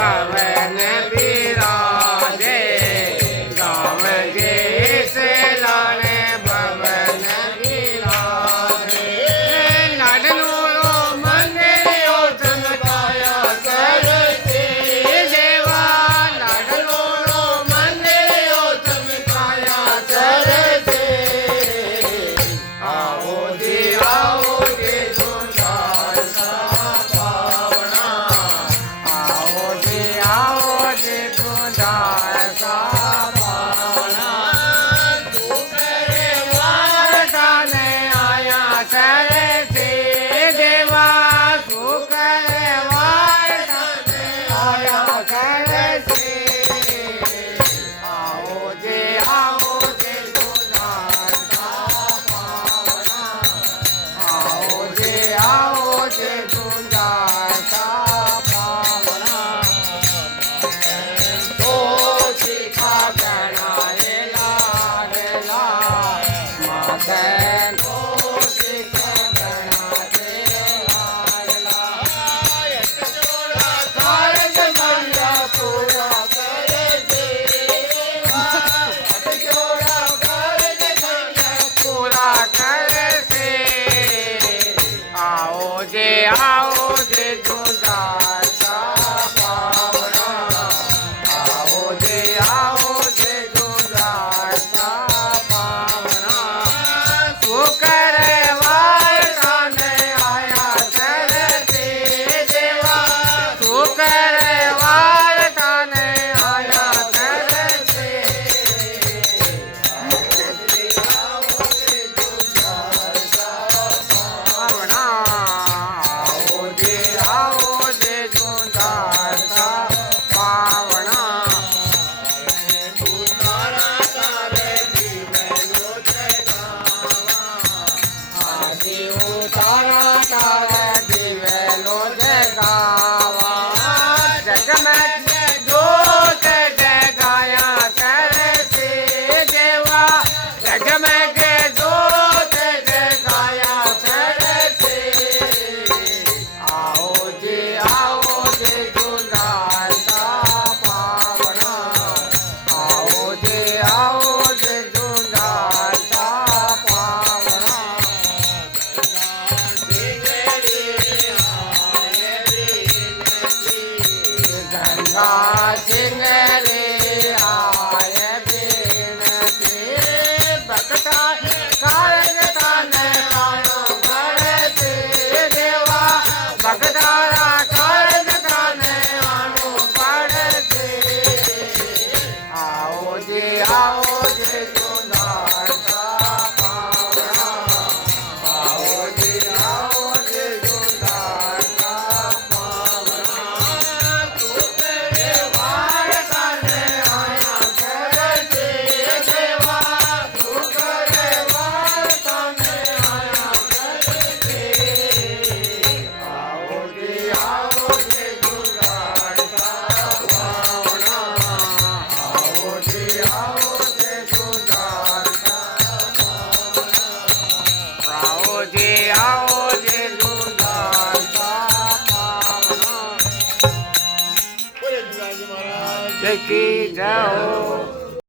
पवन विराजे गाँव के से लाने पवन विराजे लाडनो मंदिर चमकाया करते देवा लाडनो मंदिर चमकाया करते आओ जी झूठार सा पावना आओ जी झूठार सा पावना तू करे वारदाने आया सरसे देवा तू करे वारदाने आया सरसे आओ जी झूठार सा पावना आओ जी झूठार सा पावना तो शिखा गणाए लाल लाल माते तो शिखा गणाते लाल लाल जोड़ा कारज मंडा पूरा करे देवा जोड़ा कारज मंडा पूरा करे से आओ जे झूठार सा पावना आओ जे झूठार सा पावना तू करे वारदाने आया सरसे देवा तू करे वारदाने आया सरसे पावना आओ जे झूठार सा पावना उतारा तारे दिवलो जगावा आदि उतारा तारे दिवलो जगावा जग में जोत जगाया सरसे देवा जग में जोत जगाया सरसे आओ जी झूठार सा पावना आओ जी झूठार सा पावना गंगा सिंह रे आय बिनती भक्ता कारज ताने कानो करते देवा भक्तारा कारज ताने आनो पड़ते आओ जी झूठार सा पावना आओ जी झूठार सा पावना तू करे वारदाने आया करते देवा तू करे वारदाने आया करते आओ जी झूठार सा पावना आओ जी झूठार सा पावना आओ जी झूठार सा पावना की जाओ।